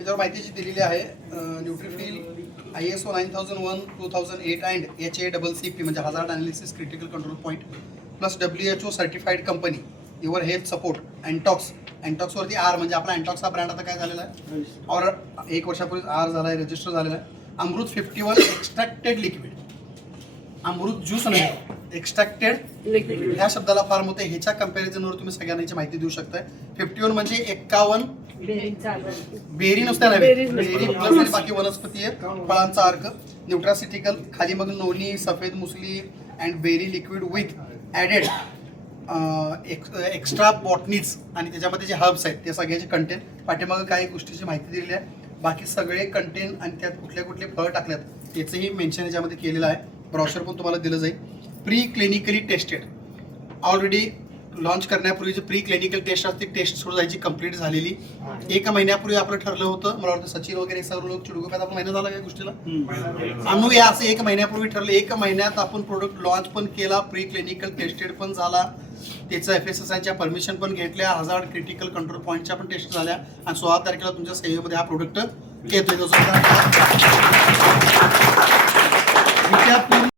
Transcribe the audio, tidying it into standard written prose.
त्याच्यावर माहिती जी दिलेली आहे न्यूट्रिफिल ISO 9001 2008 अँड HACCP म्हणजे hazard analysis critical control point plus WHO certified company your health support अँटॉक्सवरती आर म्हणजे आपला अँटॉक्स हा ब्रँड आता काय झालेला आहे और 1 वर्षापूर्वी आर झाला आहे रजिस्टर झालेला आहे. अमृत 51 एक्स्ट्रॅक्टेड लिक्विड, अमृत ज्यूस नाही एक्स्ट्रॅक्टेड लिक्विड ह्या शब्दाला फार मोठे ह्याच्या कंपॅरिझनवर तुम्ही सगळ्यांना याची माहिती देऊ शकताय. 51 म्हणजे 51 बेरी नुसत्या नव्हे, बेरी प्लस आणि बाकी वनस्पती आहेत, फळांचा अर्क, न्यूट्रासिटिकल, खाली मग noni, safed musli and berry liquid with added extra botanies आणि त्याच्यामध्ये जे हर्ब्स आहेत ते सगळ्याचे कंटेंट पाठीमागं काही गोष्टीची माहिती दिलेली आहे. बाकी सगळे कंटेंट आणि त्यात कुठले कुठले फळं टाकल्यात याचंही मेन्शन याच्यामध्ये केलेलं आहे. ब्रॉशर पण तुम्हाला दिलं जाईल. Pre clinically tested, already launch करण्यापूर्वी जी प्री क्लिनिकल टेस्ट असते टेस्ट सुरू जायची कंप्लीट झालेली. 1 महिन्यापूर्वी आपलं ठरलं होतं, मला वाटतं सचिन वगैरे सर्व लोक चिडगोप्यात आपण महिना झाला या गोष्टीला आणूया असं 1 महिन्यापूर्वी ठरलं. 1 महिन्यात आपण प्रोडक्ट लॉन्च पण केला, प्री क्लिनिकल टेस्टेड पण झाला, त्याचं FSSAIच्या परमिशन पण घेतल्या, हजार्ड क्रिटिकल कंट्रोल पॉईंटच्या पण टेस्ट झाल्या आणि 16 तारखेला तुमच्या सेवेमध्ये हा प्रोडक्ट येतोय.